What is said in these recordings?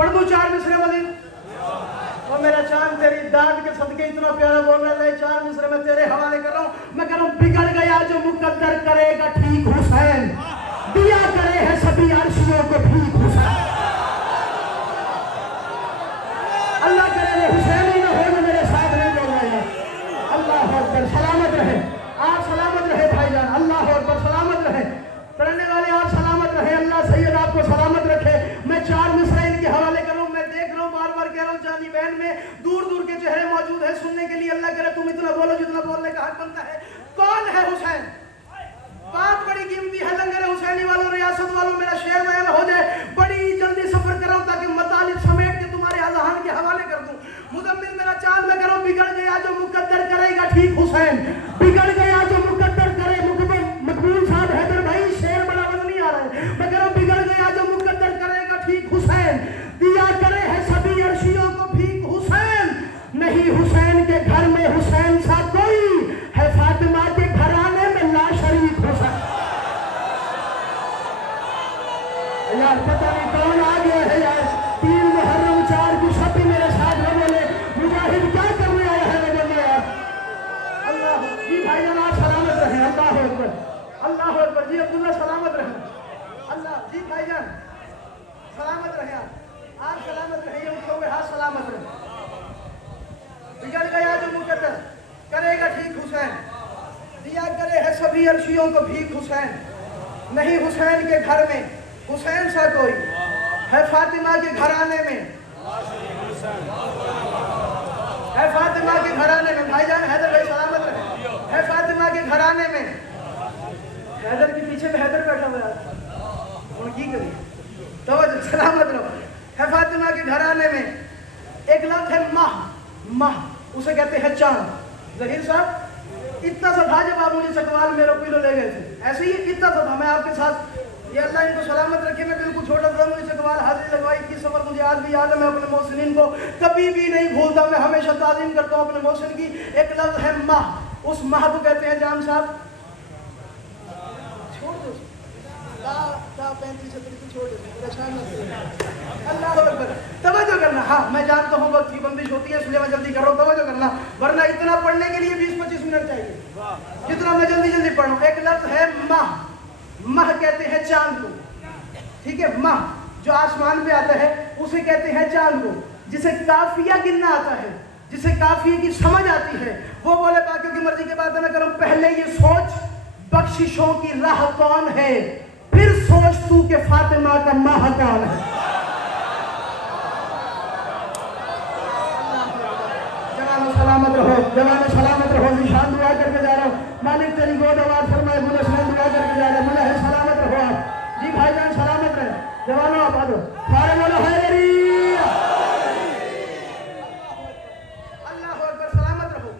پڑھ دوں 4 مصرے مزید؟ اور میرا چاند تیری داد کے صدقے اتنا پیارا بول رہا ہے، 4 مصرے میں تیرے حوالے کر رہا ہوں. میں کہہ رہا ہوں بگڑ گیا جو مقدر کرے گا ٹھیک حسین، دیا کرے ہے سبھی عرشیوں کو ٹھیک حسین. اللہ کرے وہ حسین ہی نہ ہو جو میرے ساتھ نہیں بول رہے ہیں. اللہ اکبر. سلامت رہے آپ، سلامت رہے بھائی جان. اللہ اکبر. سلامت رہے پڑھنے والے آپ، سلامت رہے. اللہ سید آپ کو سلامت رکھے. میں 4 مصرے ان کے حوالے کروں. میں دیکھ رہا ہوں، بار بار کہہ رہا ہوں، جانی بہن میں دور دور کے چہرے موجود ہیں سننے کے لیے. اللہ کرے تم اتنا بولو جتنا بولنے کا حق بنتا ہے. کون ہے حسین؟ بات بڑی قیمتی ہے. لنگر حسینی والوں، ریاست والوں، میرا شعر بیان ہو جائے. بڑی جلدی سفر کر رہا ہوں تاکہ مطالب سمیٹ کے تمہارے اذہان کے حوالے کر دوں. مزمل میرا چاند میں کرو بگڑ گیا جو مقدر کرے گا ٹھیک حسین، بگڑ گیا جو مقدر کرے. مقبول صاحب حیدر بھائی شعر بڑا وزنی آ رہا ہے. میں کہہ رہا ہوں بگڑ گیا جو مقدر کرے گا ٹھیک حسین، دیا کرے ہے سبھی عرشیوں کو بھیک حسین. نہیں حسین کے گھر میں حسین سا کوئی ہے، فاطمہ کے گھرانے میں لا شریک حسین. یار پتہ نہیں کون آ گیا ہے یار. 3 محرم 4 کی شب بھی میرے ساتھ نہ بولے. مجاہد کیا کرنے آیا ہے وہ بولنا یار. اللہ جی بھائی جان آپ سلامت رہیں. اللہ اکبر. اللہ اکبر. جی عبداللہ سلامت رہیں. اللہ جی بھائی جان سلامت رہیں. آپ سلامت رہیں. اٹھو گے ہاتھ سلامت رہیں. بگڑ گیا جو مقدر کرے گا ٹھیک حسین، دیا کرے ہے سبھی عرشیوں کو بھیک حسین. نہیں حسین کے گھر میں حسین سا کوئی ہے، فاطمہ کے گھرانے میں ہے. فاطمہ کے گھرانے میں بھائی جان حیدر بھائی سلامت رہے. ہے فاطمہ کے گھرانے میں. حیدر کے پیچھے میں حیدر بیٹھا ہوا ہے ان کی کری توجہ. سلامت رہو. ہے فاطمہ کے گھرانے میں. ایک لفظ ہے ماہ. ماہ اسے کہتے ہیں چاند. ظہیر صاحب اتنا سا تھا جب آپ مجھے چکوال میرے پیلو لے گئے تھے، ایسے ہی اتنا سا تھا. میں آپ کے ساتھ یہ اللہ ان کو سلامت رکھے. میں بالکل چھوٹا تھا، مجھے چکوال حاضری لگوائی کی سفر مجھے آج بھی یاد ہے. میں اپنے محسنین کو کبھی بھی نہیں بھولتا. میں ہمیشہ تعظیم کرتا ہوں اپنے محسن کی. ایک لفظ ہے ماہ. اس ماہ کو کہتے ہیں جان صاحب چھوڑ دو 35 چھوڑ دو. اللہ اکبر. توجہ کرنا. ہاں میں جانتا ہوں وقت کی بندش ہوتی ہے اس لیے میں جلدی کر رہا ہوں. توجہ کرنا ورنہ اتنا پڑھنے کے لیے 20-25 منٹ چاہیے جتنا میں جلدی جلدی پڑھوں. ایک لفظ ہے ماہ. ماہ کہتے ہیں چاند کو. ٹھیک ہے. ماہ جو آسمان پہ آتا ہے اسے کہتے ہیں چاند کو. جسے کافیہ گننا آتا ہے، جسے کافیہ کی سمجھ آتی ہے، وہ بولے باقیوں کی مرضی کے بات نہ کروں. پہلے یہ سوچ بخششوں کی راہ کون ہے، پھر سوچ تو کہ فاطمہ کا ماہ کون ہے. جوانو سلامت رہو. جوانو سلامت رہو. نشان دعا کر کے جا رہا ہوں. مالک تیری گود آواز فرمائے. گل اسلام دعا کر کے جا رہا ہوں. ملا ہے سلامت رہو آپ. جی بھائی جان سلامت رہے. جوانو آپ آ دو. سارے بولو حیدری. اللہ اکبر. سلامت رہو.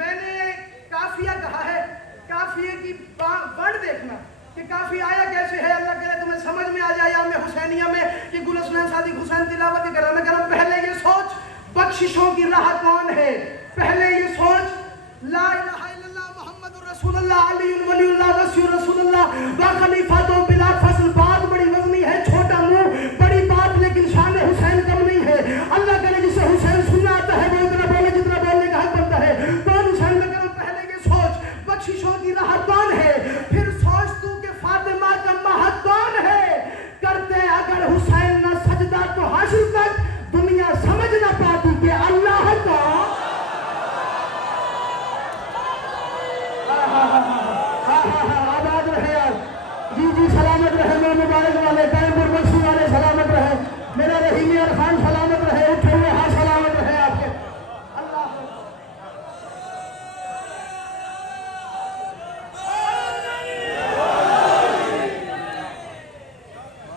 میں نے کافیہ کہا ہے. کافیہ کی ورڈ دیکھنا کہ کافی آیا کیسے ہے. اللہ کرے تمہیں سمجھ میں آ جائے. میں حسینیہ میں کہ گل اسلام صادق حسین تلاوت کر رہا. میں کہہ رہا ہوں پہلے یہ سوچ بخششوں کی راہ کون ہے. پہلے یہ سوچ لا الہ الا اللہ محمد رسول اللہ علی ولی اللہ وسی رسول اللہ و خلیفہ تو بلا فصل. بات بڑی وزنی ہے، چھوٹا منہ بڑی بات، لیکن شان حسین کم نہیں ہے. اللہ کرے جسے حسین سننا آتا ہے وہ اتنا بولے جتنا بولنے کا حق بنتا ہے. کون حسین؟ میں کہہ رہا ہوں پہلے یہ سوچ بخششوں کی راہ کون ہے، پھر سوچ تو کہ فاطمہ کا ماہ کون ہے. کرتے اگر حسین نہ سجدہ تو حشر تک دنیا سمجھ نہ پاتی کہ اللہ کا. آباد رہے یار. جی جی سلامت رہے. میں مبارک والے قائم بربسی والے سلامت رہے. میرا رحیم ارخان سلامت رہے. اٹھے ہوئے ہاں سلامت رہے آپ کے. اللہ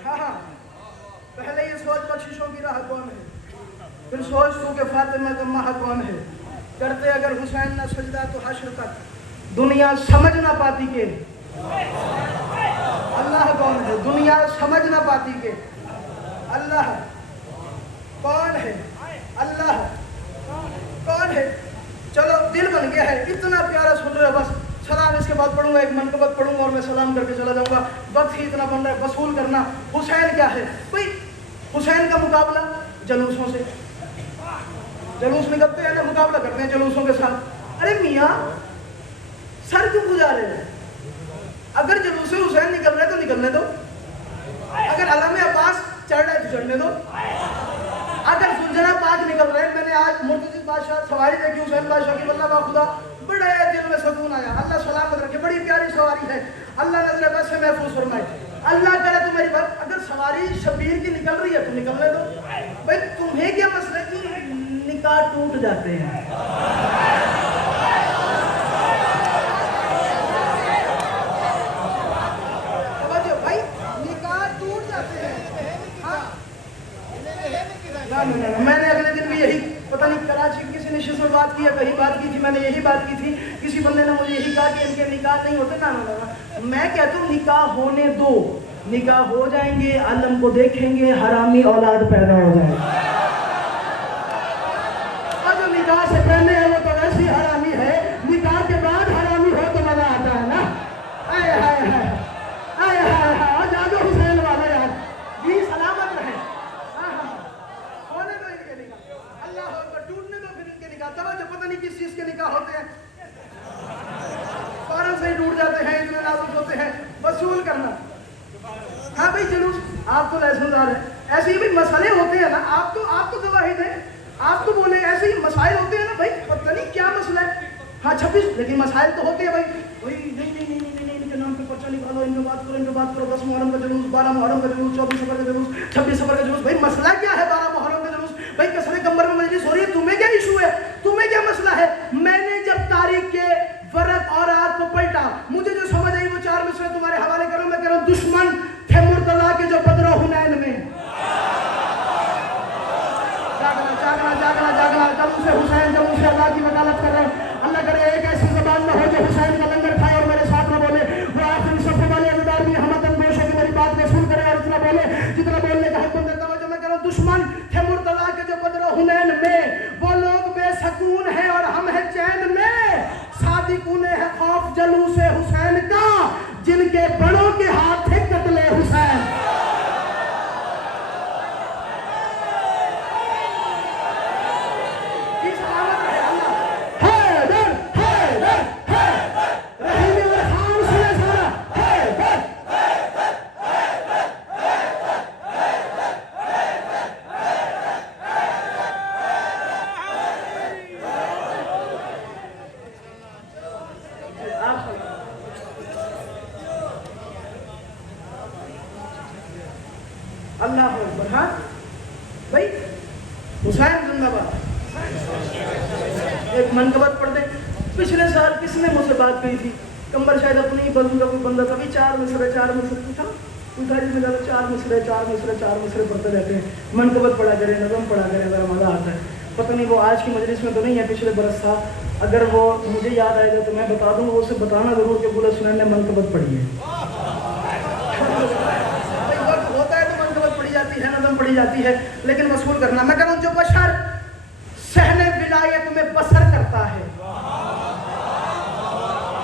ہاں. پہلے یہ سوچ بخششوں کی راہ کون ہے، پھر سوچ تو کہ فاطمہ کا ماہ کون ہے. کرتے اگر حسین نہ سجدہ تو حشر تک دنیا سمجھ نہ پاتی کہ اللہ کون ہے. دنیا سمجھ نہ پاتی کہ اللہ کون ہے. اللہ کون ہے. چلو دل بن گیا ہے. اتنا پیارا سن رہے. بس سلام اس کے بعد پڑھوں گا، ایک منقبت پڑھوں گا اور میں سلام کر کے چلا جاؤں گا. وقت ہی اتنا بن رہا ہے. وصول کرنا حسین کیا ہے. کوئی حسین کا مقابلہ जलूसों से, जलूस निकलते हैं ना, मुकाबला करते हैं जलूसों के साथ। अरे मियाँ सर क्यों गुजा रहे हैं? अगर जलूस हुसैन निकल रहे तो निकलने दो, अगर अलम अब्बास चढ़ रहे तो चढ़ने दो, अगर सुलझना पाक निकल रहे। मैंने आज मुर्तज़िद बादशाह सवारी देखी हुसैन बादशाह की, वल्लाह खुदा बड़े दिल में सुकून आया। अल्लाह सलामत रखे, बड़ी प्यारी सवारी है, अल्लाह नजर बस से महफूज फरमाए। अल्लाह करे तो मेरी बात, अगर सवारी शबीर की निकल रही है तो निकलने दो। भाई तुम्हें क्या मसला कि निकाह टूट जाते हैं? भाई निकाह टूट जाते हैं। हाँ मैंने अगले दिन भी यही, पता नहीं कराची किसी ने शिश में बात की या कहीं बात की थी, मैंने यही बात की थी। किसी बंदे ने मुझे यही कहा कि इनके निकाह नहीं होते ना। मैं कहता हूँ निकाह होने दो, निकाह हो जाएंगे, आलम को देखेंगे, हरामी औलाद पैदा हो जाएगी। और जो निकाह से पहले है वो तो वैसी हरामी है, निकाह के बाद हरामी हो तो मजा आता है ना। आए हाय हाय, आए हाय हाय, जागो हुसैन वाला यार, भी सलामत रहे। होने दो इनके निकाह, अल्लाह अकबर, टूटने दो फिर इनके निकाह। तब जो पता नहीं किस चीज के निकाह होते हैं, फौरन से ही टूट जाते हैं, इतने नाजुक होते हैं। वसूल करना, हाँ भाई जुलूस, आप तो लहसुनदार है, ऐसे ही भी मसले होते हैं ना। आप तो गवाही दें, आप तो बोले, ऐसे ही मसाइल होते हैं ना भाई, पता नहीं क्या मसला है। हाँ 26, लेकिन मसाइल तो होते हैं भाई। वही नहीं इनके नाम पे पर्चा निकालो, इनमें बात करो, इनमें बात करो। 10 मुहर्रम का जुलूस, 12 मुहर्रम का जुलूस, 24 सफर का जुलूस, 26 सफर का जुलूस। भाई मसला क्या है 12 मुहर्रम का जुलूस? भाई कसरे कमर में मजलिस हो रही है, तुम्हें क्या इशू है? तुम्हें क्या मसला है? मैंने जब तारीख के वरक और आग को पलटा, मुझे जो समझ आई वो 4 मिसरे तुम्हारे हवाले करो। मैं कह रहा हूँ दुश्मन थे मुर्तज़ा के जो बदर हुनैन में। जागना जागना जागना जागना, जब उसे हुसैन, जब उसे अल्लाह की वकालत कर रहे हैं। अल्लाह करे एक ऐसी ज़बान में हो जो हुसैन का लंगर खाए और मेरे साथ में बोले। वो आखिरी सफ़े वाले अज़दार भी हमतन गोश है कि मेरी बात में सुन करे और इतना बोले जितना बोलने का हक बनता है। जो मैं कह रहा हूँ दुश्मन थे मुर्तज़ा के जो बदर हुनैन में, वो लोग बेसकून हैं और हम हैं चैन में। सादिकून है खौफ जलूस हुसैन का, जिनके बड़ों के हाथ थे कत्ले हुसैन। अल्लाह अकबर। हाँ भाई हुसैन जिंदाबाद। एक मनकबत पढ़ दे। पिछले साल किसने मुझसे बात कही थी, कंबर शायद अपनी बंधु का कोई बंदा था, 4 मिसरे पूछा, जिसमें 4 मिसरे पढ़ते रहते हैं। मनकबत पढ़ा करें, नज़म पढ़ा करें, ज़रा मज़ा आता है। पता नहीं वो आज की मजलिस में तो नहीं है, पिछले बरस था। अगर वो मुझे याद आएगा तो मैं बता दूंगा, उसे बताना जरूर कि बुला सुनैन ने मनकबत पढ़ी है। है, नज़म पढ़ी जाती है, लेकिन वसूल करना। मैं कह रहा हूँ जो बशर सहने विलायत में बसर करता है,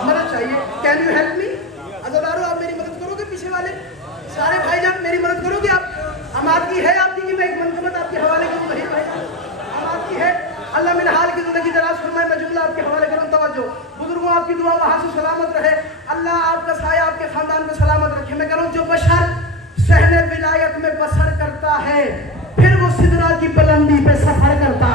मदद चाहिए। Can you help me? अज़दारो आप मेरी मदद करोगे? पीछे वाले सारे भाईजान मेरी मदद करोगे आप? अमाद की है आपकी कि मैं एक मनकबत आपके हवाले करूँ? वही भाईजान अमाद की है। अल्लाह मेरे हाल की ज़िंदगी दराज फरमाए। मैं जुमला आपके हवाले करूँ, तवज्जो। बुजुर्गों आपकी दुआ वहाँ से सलामत रहे, अल्लाह आपका साया आपके खानदान को सलामत रखे। मैं कह रहा हूँ जो बशर सहने विलायत में बसर करता है, फिर वो सिदरा की बुलंदी पे सफर करता।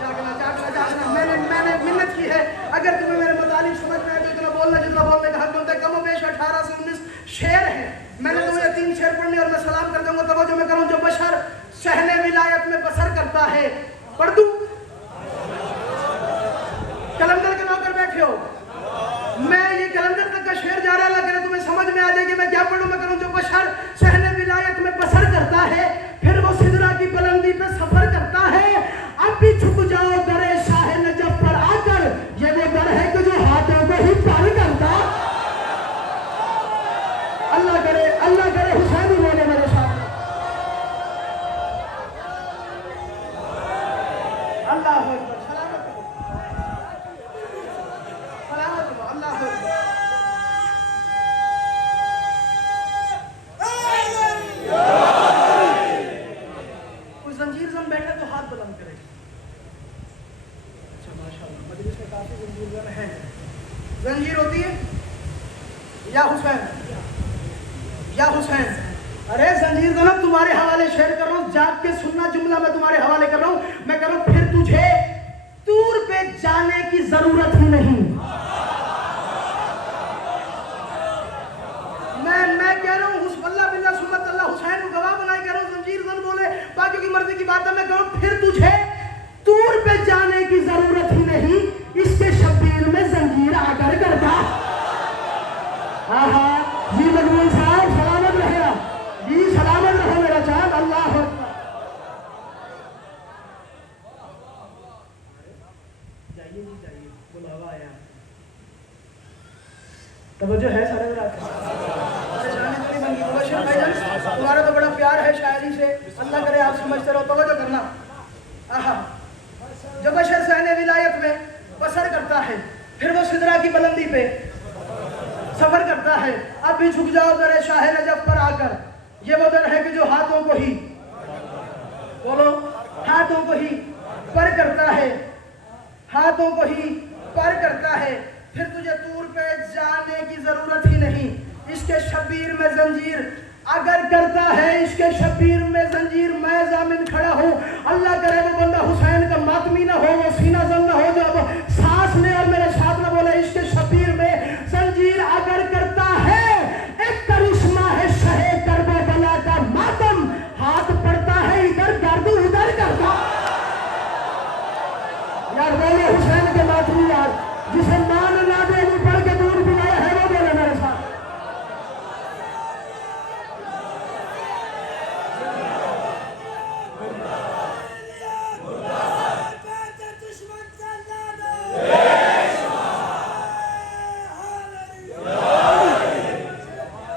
जागना जागना जागना, मैंने मिन्नत की है। अगर तुम्हें मेरे मुतालिब समझ में आए तो इतना बोलना जितना बोलने का हक बनता है। कमो बेश 18 से 19 शेर है। मैंने तुम्हें 3 शेर पढ़ने और मैं सलाम कर दूंगा। तब जो मैं करूँ जो बशर सहने विलायत में बसर करता है, पढ़ दूं? कलंदर के नौकर बैठे हो, मैं ये कलंदर तक का शेर जा रहा है, तुम्हें समझ में आ जाएगी मैं क्या पढ़ूं। मैं करूं जो बशर सहने विलायत में बसर करता है, फिर वो सिदरा की बुलंदी पे सफर करता है। अब भी झुक जाओ दरे शाह नजफ पर आकर, ये वो दर है कि जो हाथों को ही पार करता। अल्लाह करे हुसैन ही बोले मेरे साथ। अल्लाह یا حسین. ارے زنجیر زنب تمہارے حوالے شیئر کر رہا ہوں, جاگ کے سننا جملہ میں تمہارے حوالے کر رہا ہوں. میں کہہ رہا ہوں پھر تجھے طور پہ جانے کی ضرورت ہی نہیں. میں کہہ رہا ہوں اللہ باللہ سنت اللہ حسین کو گواہ بنائے کہہ رہا ہوں زنجیر زن بولے باقیوں کی مرضی کی بات ہے. میں کہہ رہا ہوں پھر تجھے طور پہ جانے کی ضرورت ہی نہیں, اس کے شبیر میں زنجیر آ کر کرتا. جی مجموعی صاحب سلامت رہے, جی سلامت رہے میرا چاند. اللہ اکبر. جائیے جی جائیے, بلاوا آیا. توجہ ہے سارے تمہارا تو بڑا پیار ہے شاعری سے, اللہ کرے آپ سمجھتے رہو. توجہ کرنا. جب بشر صحن ولایت میں بسر کرتا ہے, پھر وہ سدرا کی بلندی پہ سفر کرتا ہے. اب بھی جھک جاؤ در شاہ نجف پر آ کر, یہ وہ در ہے کہ جو ہاتھوں کو ہی بولو ہاتھوں کو ہی پر کرتا ہے, ہاتھوں کو ہی پر کرتا ہے. پھر تجھے طور پہ جانے کی ضرورت ہی نہیں, اس کے شبیر میں زنجیر اگر کرتا ہے, اس کے شبیر میں زنجیر میں ضامن کھڑا ہوں. اللہ کرے وہ بندہ حسین کا ماتمی نہ ہو, وہ سینہ زن نہ ہو جو اب سانس لے اور میرے ساتھ نہ بولے اس کے شبیر میں زنجیر اگر کرتا ہے. ایک کرشمہ ہے شہ کربلا کا ماتم, ہاتھ پڑتا ہے ادھر گرد ادھر کرتا. یار بولے حسین کے ماتمی یار, جسے مان نہ دے وہ پڑھ کے دور بھی گیا ہے, وہ بولے میرے ساتھ.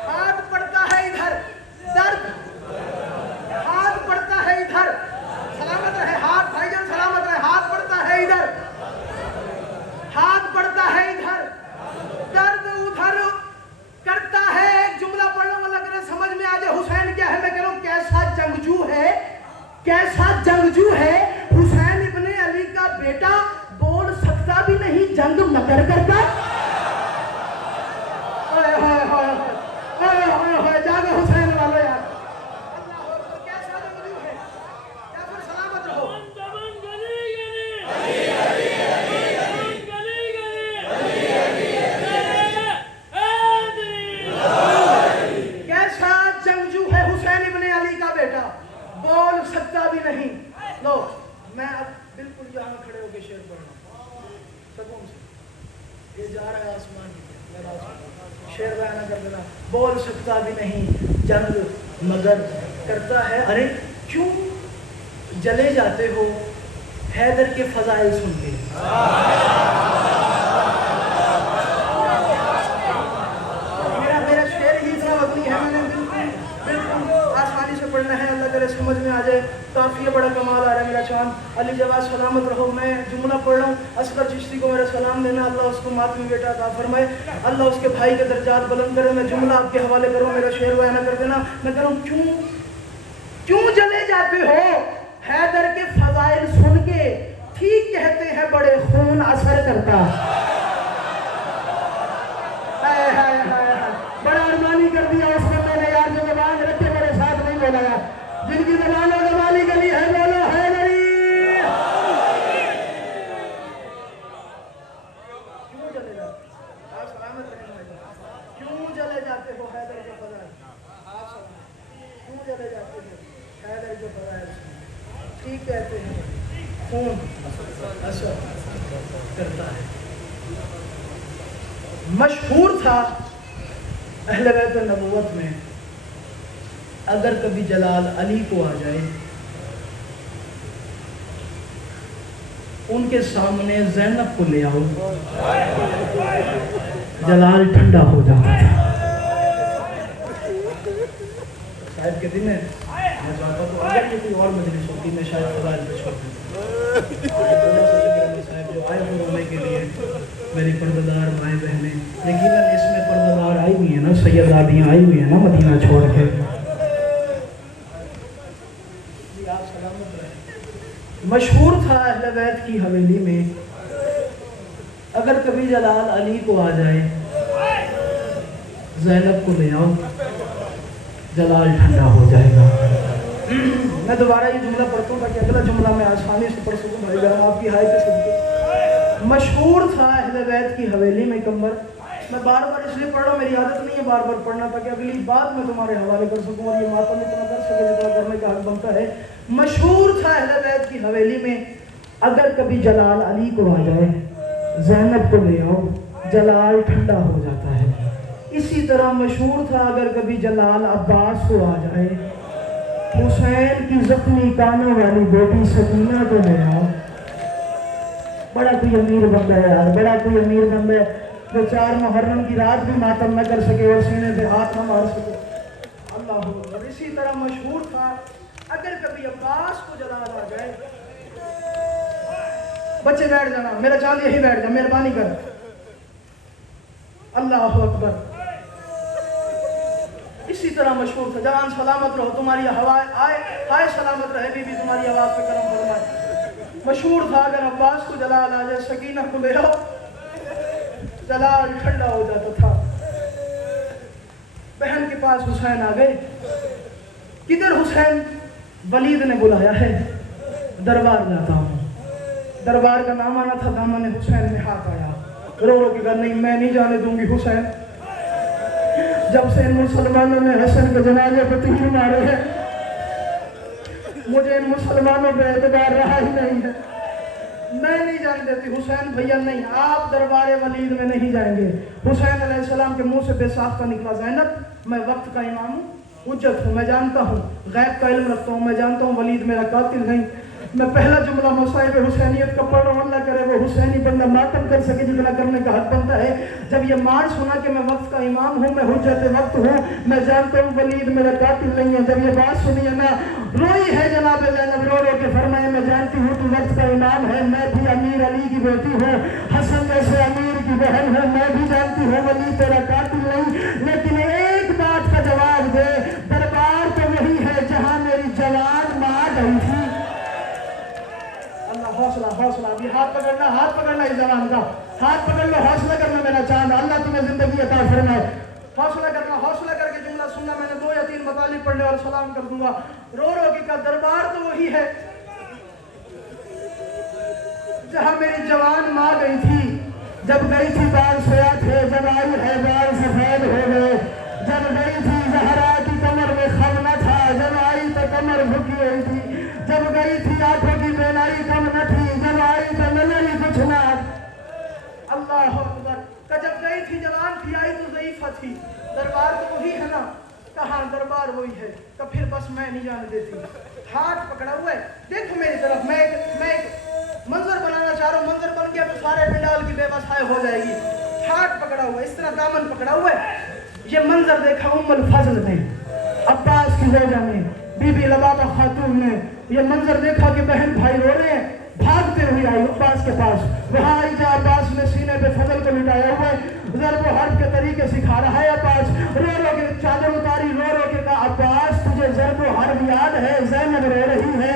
ہاتھ پڑتا ہے ادھر درد, ہاتھ پڑتا ہے ادھر, سلامت رہے ہاتھ بھائی جان, سلامت رہے. ہاتھ پڑتا ہے ادھر, ہاتھ پڑتا ہے ادھر, درد ادھر کرتا ہے. ایک جملہ پڑھنا والا کرے سمجھ میں آ جائے حسین کیا ہے. میں کہہ رہا ہوں کیسا جنگجو ہے, کیسا جنگجو ہے حسین ابن علی کا بیٹا, بول سکتا بھی نہیں جنگ مگر کرتا. جاگو حسین والو یار, کیسا جنگجو ہے. یا پھر سلامت رہو. کیسا جنگجو ہے حسین ابن علی کا بیٹا, بول سکتا بھی نہیں. لو میں اب بالکل یہاں کھڑے ہو کے شعر پڑھنا سکون سے, یہ جا رہا ہے آسمان کی شعر بیان کر دینا. بول سکتا بھی نہیں جنگ مگر کرتا ہے. ارے کیوں جلے جاتے ہو حیدر کے فضائل سن کے. میرا شعر ہی اتنا وطنی ہے, میں نے بالکل آسانی سے پڑھنا ہے. اللہ کرے سمجھ میں آ جائے. کافی بڑا کمال آ رہا ہے میرا چاند. علی جواد سلامت رہو. میں جملہ پڑھ رہا ہوں, اصغر چشتی کو میرا سلام دینا, اللہ اس کو ماتمی بیٹا عطا فرمائے, اللہ اس کے بھائی کے درجات بلند کرے. میں جملہ آپ کے حوالے کروں, میرا شعر بیان کر دینا. میں کہہ رہا ہوں کیوں جلے جاتے ہو حیدر کے فضائل سن کے, ٹھیک کہتے ہیں بڑے خون اثر کرتا. بڑا ارمانی کر دیا اس میں نے یار, جو زبان رکھے میرے ساتھ نہیں بولا یار, جن کی زبان اور زبانی گلی ہے بولو حیدری. کیوں جلے جاتے آپ سلامت رہے, کیوں جلے جاتے ہو حیدر کے فضائل, آپ سلامت کیوں جلے جاتے ہو حیدر کے فضائل, ٹھیک کہتے ہیں خون اثر کرتا ہے. مشہور تھا اہل بیت النبوت میں, اگر کبھی جلال علی کو آ جائے, ان کے سامنے زینب کو لے آؤ, جلال ٹھنڈا ہو جاتا ہے. صاحب کے دن میں جاتا تو اگر کوئی اور مجلس ہوتی میں شاید فضائل پہ چھوڑ دیتا. صاحب جو آئے ہو رونے کے لیے, میری پردہ دار مائیں بہنیں, یقیناً اس میں پردہ دار آئی ہوئی ہیں نا, سیدادیاں آئی ہوئی ہیں نا مدینہ چھوڑ کے. آپ سلامت رہیں. مشہور تھا اہل بیت کی حویلی میں, اگر کبھی جلال علی کو آ جائے, زینب کو لے آؤ, जलाल ठंडा हो जाएगा। मैं दोबारा ये जुमला पढ़ता हूँ ताकि अगला जुमला मैं आसानी से पढ़ सकूँ। भाई गर्म आपकी हाय के सदके। मशहूर था अहले बैत की हवेली में कमर। मैं बार बार इसलिए पढ़ रहा हूँ, मेरी आदत नहीं है बार बार पढ़ना, ताकि अगली बात मैं तुम्हारे हवाले कर सकूँ और ये मातम इतना कर सके जितना करने का हक बनता है। मशहूर था अहले बैत की हवेली में, अगर कभी जलाल अली को आ जाए, ज़ैनब को ले आओ, जलाल ठंडा हो जाता है। इसी तरह मशहूर था अगर कभी जलाल अब्बास को आ जाए, हुसैन की जख्मी कानों वाली बेटी सकीना को ले आओ। बड़ा कोई अमीर बंदा है यार, बड़ा कोई अमीर बंदा है जो 4 मुहर्रम की रात भी मातम न कर सके और सीने पे हाथ न मार सके। अल्लाह अकबर। इसी तरह मशहूर था अगर कभी अब्बास को जलाल आ जाए। बच्चे बैठ जाना, मेरा चांद यही बैठ जा, मेहरबानी कर। अल्लाह अकबर। इसी तरह मशहूर था जवान सलामत रहो, तुम्हारी हवा आए सलामत रहे, बीबी तुम्हारी आवाज पे करम फरमाए। मशहूर था अगर अब्बास को जलाल आ जाए, सकीना को ले आओ, जलाल ठंडा हो जाता था। बहन के पास हुसैन आ गए। किधर हुसैन? वलीद ने बुलाया है, दरबार जाता हूँ। दरबार का नाम आना था, दामन हुसैन में हाथ आया। रो रो के कहा नहीं मैं नहीं जाने दूंगी हुसैन। जब से इन मुसलमानों ने हसन के जनाजे पर तीर मारे हैं, मुझे इन मुसलमानों पे एतबार रहा ही नहीं है, मैं नहीं जाने देती। हुसैन भैया नहीं, आप दरबार वलीद में नहीं जाएंगे। हुसैन अलैहिस्सलाम के मुंह से बेसाख्ता निकला, ज़ैनब मैं वक्त का इमाम हूँ, उज्जत हूँ, मैं जानता हूँ, गैब का इल्म रखता हूँ, मैं जानता हूँ वलीद मेरा कातिल नहीं। मैं पहला जुमला मसाइब हुसैनियत का पढ़ रहा हूँ, अल्लाह करे वो हुसैनी बंदा मातम कर सके जितना करने का हक बनता है। जब ये मान सुना कि मैं वक्त का इमाम हूँ, मैं हुज्जत वक्त हूँ, मैं जानता हूँ वलीद मेरा कातिल नहीं है, जब ये बात सुनी है ना, रोई है जनाब ज़ैनब, रो रो के फरमाए मैं जानती हूँ तू वक्त का इमाम है, मैं भी अमीर अली की बेटी हूँ, हसन जैसे अमीर की बहन हूँ, मैं भी जानती हूँ वलीद तेरा कातिल नहीं, लेकिन एक बात का जवाब दे, दरबार तो वही है जहाँ मेरी जवान माँ गई थी। हौसला हौसला, अभी हाथ पकड़ना इस जवान का, हाथ पकड़ लो, हौसला करना मेरा चांद, अल्लाह तुम्हें जिंदगी अता फरमाए। हौसला करना, हौसला करके जुमला सुनना। मैंने 2 या 3 मतालिब पढ़ने और सलाम कर दूंगा। रो रो के का दरबार तो वही है जहां मेरी जवान माँ गई थी। जब गई थी बाल सोया थे, जब आई है बाल सफेद हो गए, जब गई थी ज़हरा की कमर में खम न था, जब आई तो कमर झुकी हुई थी, जब गई थी आंखों की बेनाई कम न थी, जब आई तो नजर ही कुछ ना। अल्लाह अकबर। जब गई थी जवान थी, आई तो ज़ईफ़ा थी। दरबार तो वही है ना, कहाँ दरबार वही है, तो फिर बस मैं नहीं जाने देती। हाथ पकड़ा हुआ है, देखो मेरी तरफ, मैं एक मंजर बनाना चाह रहा हूँ, मंजर बन गया तो सारे पिंडाल की बेबसाई हो जाएगी। हाथ पकड़ा हुआ है, इस तरह दामन पकड़ा हुआ है। ये मंजर देखा उम्मुल फज़ल ने, अब्बास की ज़ौजा ने, बीबी लबाबा खातून ने, ये मंजर देखा कि बहन भाई रो रहे हैं, भागते हुए आई अब्बास के पास। वहाँ आई जहाँ अब्बास ने सीने पे फजल को लिटाया हुआ है, ज़र्ब हर्फ के तरीके सिखा रहा है अब्बास। रो रो के चादर उतारी, रो रो के कहा अब्बास तुझे ज़र्ब हर्फ याद है? ज़ैनब रो रही है,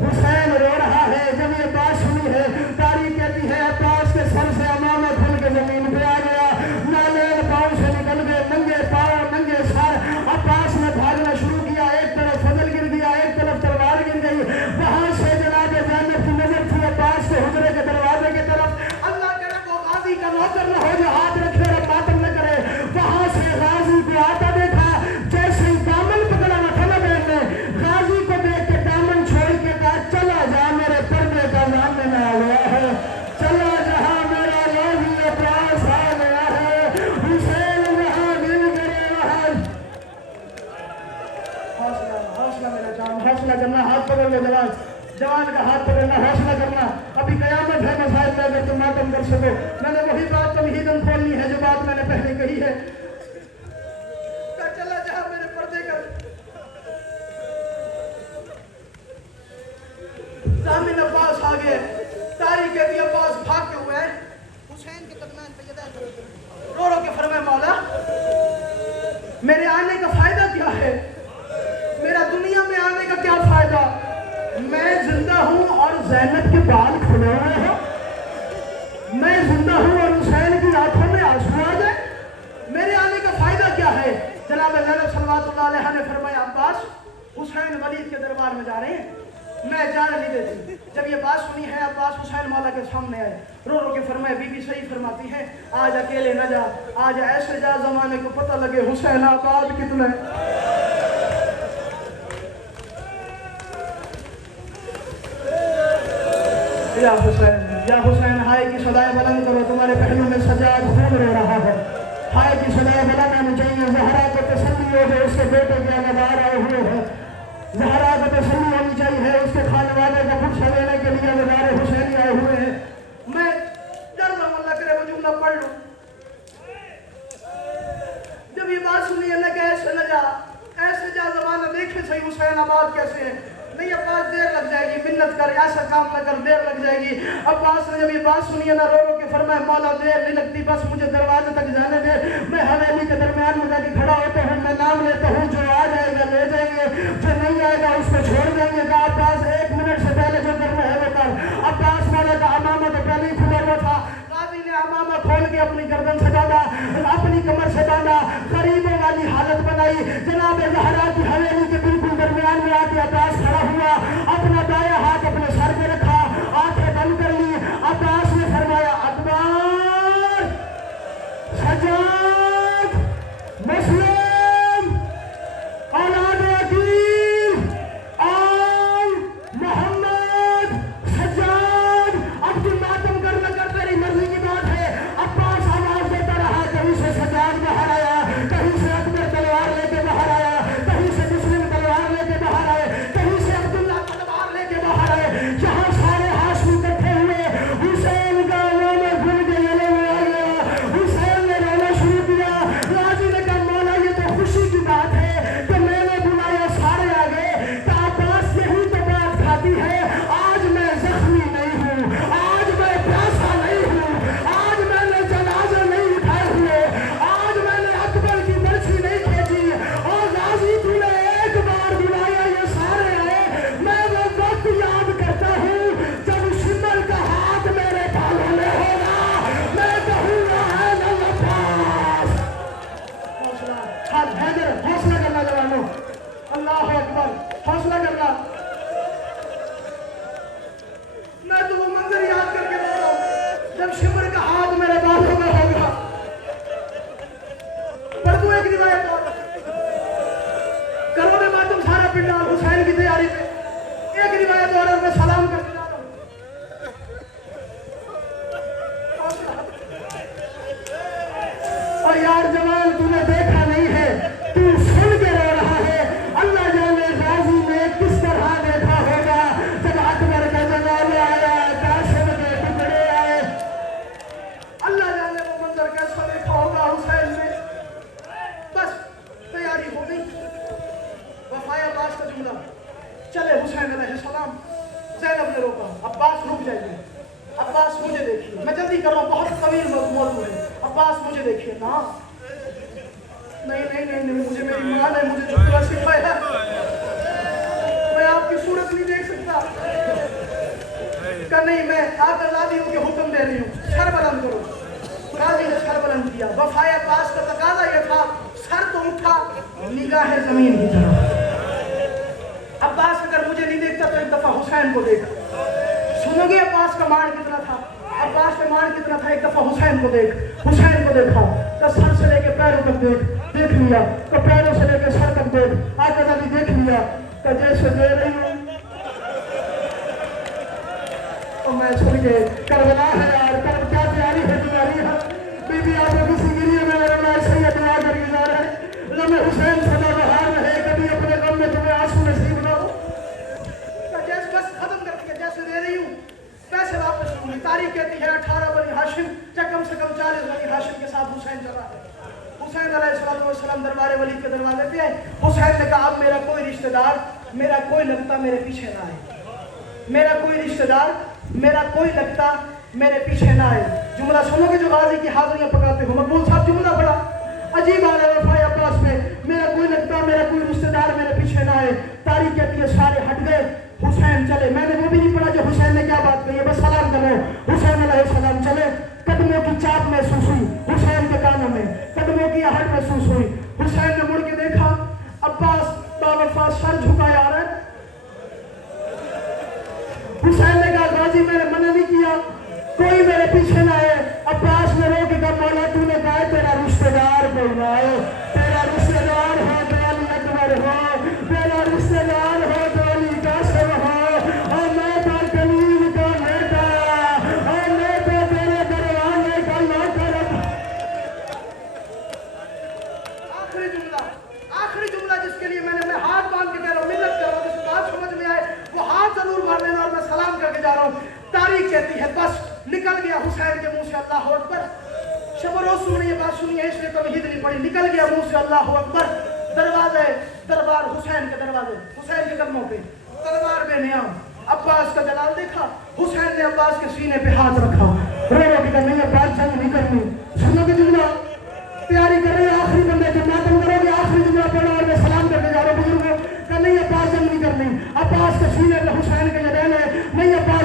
हुसैन रो रहा है। जब ये बात सुनी है, तारीख कहती है अब्बास के सर से अमामा खुल के जमीन पे आ गया, नालेन पाँव से निकल गए, नंगे पाँव नंगे सर। अब्बास ने भागना शुरू किया, एक तरफ फजल गिर दिया, एक तरफ तलवार गिर गई। वहां से जनाब ज़ैनब की नजर थी अब्बास के हुजरे के दरवाजे की तरफ। अल्लाह करे वो गाजी का नौकर न हो जो हाथ रखे और मातम न करे। वहां से गाजी को आता देखा, जैसे ही दामन पकड़ा हुआ था ना बहन ने, गाजी को देख के दामन छोड़ के कहा चला जा, मेरे पर्दे का सामने में आ गया है, चला जहां मेरा गाजी अब्बास आ गया है, हुसैन वहां मिल गए वहां। हौसला हौसला मेरा जान, हौसला करना, हाथ पकड़ लो जवान, जवान का हाथ पकड़ना, हौसला करना। अभी कयामत है मसाइल में अगर तुम मातम कर सको। मैंने वही बात तमहीदन खोलनी है जो बात मैंने पहले कही है। चला जहां मेरे पर्दे का जामिन अब्बास आ गए, तारीख कहती अब्बास भागते हुए आए, हुसैन के दरमियान पे जदा रो रो के फरमाए मौला मेरे आने का फायदा क्या है, मेरा दुनिया में आने का क्या फायदा, मैं जिंदा हूं और ज़ैनब के बाल खुले हुए हैं, मैं जिंदा हूं और हुसैन की आंखों में आंसू आ जाए, मेरे आने का फायदा क्या है। जनाब ज़ैनब सल्लल्लाहु अलैहि ने फरमाया अब्बास हुसैन वलीद के दरबार में जा रहे हैं, मैं जाने नहीं देती। जब ये बात सुनी है अब्बास हुसैन मौला के सामने आए, रो रो के फरमाए, बीबी सही फरमाती है, आज अकेले न जा, आज ऐसे जा जमाने को पता लगे हुसैन आबाद कितना या हुसैन हाय की सदाएं बुलंद करो, तुम्हारे पहलू में सजाद खून रो रहा है। हाय की सदाएं बुलंद होनी चाहिए, ज़हरा को तसल्ली हो जो उसके बेटे के अगदार आए हुए हैं, ज़हरा को तसल्ली होनी चाहिए, उसके खाने वाले का पुरसा लेने के लिए अगदार हुसैनी आए हुए हैं। मैं डर रहा हूं, अल्लाह करे वो जुमला पढ़ लूं। जब ये बात सुनी है ना कि ऐसे जा ज़माना देखे सही हुसैन आबाद कैसे है। नहीं अब्बास देर लग जाएगी, मिन्नत कर, ऐसा काम न कर, देर लग जाएगी। अब्बास ने जब ये बात सुनी है ना, रो रो के फरमाया, मौला देर नहीं लगती, बस मुझे दरवाजे तक जाने दे, मैं हवेली के दरमियान में जाके खड़ा होता हूँ, मैं नाम लेता हूँ, जो आ जाएगा ले जाएंगे, जो नहीं आएगा उसको छोड़ देंगे। कहा अब्बास 1 मिनट से पहले जो करना है वो कर। अब्बास मौला का अमामा तो पहले ही खुला हुआ था, काजी ने अमामा खोल के अपनी गर्दन से बांधा, अपनी कमर से बांधा, गरीबों वाली हालत बनाई। जनाब ज़हरा की हवेली के बिल्कुल दरमियान में आके अब्बास खड़ा हुआ, अपना दाया हाथ अपने सर पे रखा, आंखें बंद कर ली। अब्बास ने फरमाया, अकबर, सज्जाद, मुस्लिम, औलाद अकील, आल, मोहम्मद, सज्जाद, अब तुम मातम कर न कर, तेरी मर्जी की बात है। अब्बास आवाज देता रहा, कहीं से सज्जाद बाहर आया, कहीं से अकबर तलवार लेके बाहर आया, कहीं से मुस्लिम तलवार लेके बाहर आए, कहीं से अब्दुल्ला तलवार लेके बाहर आए। जहां सारे हाशमी इकट्ठे हुए, हुसैन का नाम भूल के गले में आ गया। हुसैन ने रोना शुरू किया। राजी ने कहा, मौला ये तो खुशी की बात है कि मैंने बुलाया, सारे आ गए। तो अब्बास यही तो बात खाती है, आज मैं जख्मी नहीं हूँ, आज मैं प्यासा नहीं हूँ, आज मैंने जनाजा नहीं उठाए हुए, आज मैंने अकबर की बरसी नहीं खींची, और गाजी तूने एक बार बुलाया, ये सारे आए। मैं वो वक्त याद करता हूँ जब शिमर का हाथ मेरे बालों में होगा, मैं कहूँगा है न अब्बास। हौसला, हाथ हैदर, हौसला करना जवानों, अल्लाह अकबर, हौसला करना। मैं तो वो मंजर याद करके रो रहा हूँ जब शिमर का हाथ मेरे बालों में होगा। पर तू एक रिवायत और करो में मातम सारा पिंड हुसैन की तैयारी पे, एक रिवायत और मैं सलाम करके जा रहा हूँ। और यार जवान, तूने देखा नहीं है, तू सुन के रो रहा है। अल्लाह जाने गाजी ने किस तरह देखा होगा जब अकबर का जनाजा आया, कासिम के टुकड़े आए। अल्लाह जाने वो मंजर कैसा देखा होगा हुसैन ने। बस तैयारी हो गई, वफाए अब्बास का जुमला चले हुसैन अलैहिस्सलाम। ज़ैनब ने रोका, अब्बास रुक जाइए, अब्बास मुझे देखिए, मैं जल्दी कर रहा हूँ, बहुत तवील मौजूद है। अब्बास मुझे देखिए ना, नहीं नहीं नहीं नहीं, मुझे मेरी माँ ने मुझे झुकना सिखाया, मैं आपकी सूरत नहीं देख सकता। का नहीं, मैं आज़ादी के हुक्म दे रही हूँ, सर बुलंद करो। गाजी ने सर बुलंद किया। वफाए अब्बास का तकाजा यह था, सर तो उठा, निगाह जमीन की तरफ। अब्बास अगर मुझे नहीं देखता तो एक दफा हुसैन को देख। सुनोगे अब्बास का मान कितना था, अब्बास का मान कितना था, एक दफा हुसैन को देख। हुसैन को देखा तो सर से लेके पैरों तक देख लिया, तो पैरों से लेके सर तक देख। आका नबी देख लिया तो जैसे दे रही हूँ तो मैं सुन के करबला है यार, कर क्या तैयारी है तुम्हारी। बीबी आप किसी गिरिए में मेरा ऐसे ही दुआ कर गुजार है, लम्हे हुसैन सदा बहार रहे, कभी अपने गम में तुम्हें आंसू नसीब ना हो। जैसे बस खत्म कर दिया, जैसे दे रही हूँ पैसे वापस लूंगी। तारीख कहती है 18 बनी हाशिम, कम से कम 40 बनी हाशिम के साथ हुसैन चला है। हुसैन अलैहिस्सलाम दरबार वली के दरवाजे पे आए। हुसैन ने कहा, अब मेरा कोई रिश्तेदार, मेरा कोई लगता मेरे पीछे ना आए, मेरा कोई रिश्तेदार, मेरा कोई लगता मेरे पीछे ना आए। जुमला सुनोगे जो गाजी की हाजिरियां पकाते हो, मकबूल साहब जुमला बड़ा अजीब आ रहा है वफाए अब्बास में, मेरा कोई लगता, मेरा कोई रिश्तेदार मेरे पीछे ना आए। तारीख कहती है सारे हट गए, हुसैन चले। मैंने वो भी नहीं पढ़ा जो हुसैन ने क्या बात कही है, बस सलाम करो। हुसैन अलैहिस्सलाम चले, कदमों की चाप महसूस हुई हुसैन के कानों में, कदमों की आहट महसूस हुई। हुसैन ने मुड़ के देखा, عباس باوفا سر جھکایا آ رہا ہے. حسین نے کہا غازی میں نے منع نہیں کیا, کوئی میرے پیچھے نہ آئے. عباس نے رو کے کہا مولا تو نے کہا ہے تیرا رشتہ دار کوئی نہ آئے, تیرا رشتہ دار ہو تو علی اکبر ہو, تیرا رشتہ دار ہو تو علی قاسم ہو, اور میں تو کلیم کا بیٹا, اور میں تو تیرے دروازے کا نوکر. آخری جملہ جس کے لیے میں ہاتھ باندھ کے کہہ رہا ہوں, منت کر رہا ہوں, جس بات سمجھ میں آئے وہ ہاتھ ضرور مار لینا, اور میں سلام کر کے جا رہا ہوں. تاریخ کہتی ہے بس نکل گیا حسین کے منہ سے اللہ اکبر. شب و روز سننے یہ بات سنی ہے اس لیے تمہید نہیں پڑی. نکل گیا منہ سے اللہ اکبر. دروازے دربار حسین کے دروازے, حسین کے قدموں پہ تلوار بے نیام. عباس کا جلال دیکھا, حسین نے عباس کے سینے پہ ہاتھ رکھا, رو رو کے کہا نہیں عباس جنگ نہیں کرنی. سنو کہ جملہ تیاری کر رہے ہیں آخری بندے کے ماتم کرو گے, آخری جملہ پڑھو اور میں سلام کرنے جا رہا ہوں بزرگوں. کہ نہیں عباس جنگ نہیں کرنی. عباس کے سینے پہ حسین کے یہ رہنے, نہیں عباس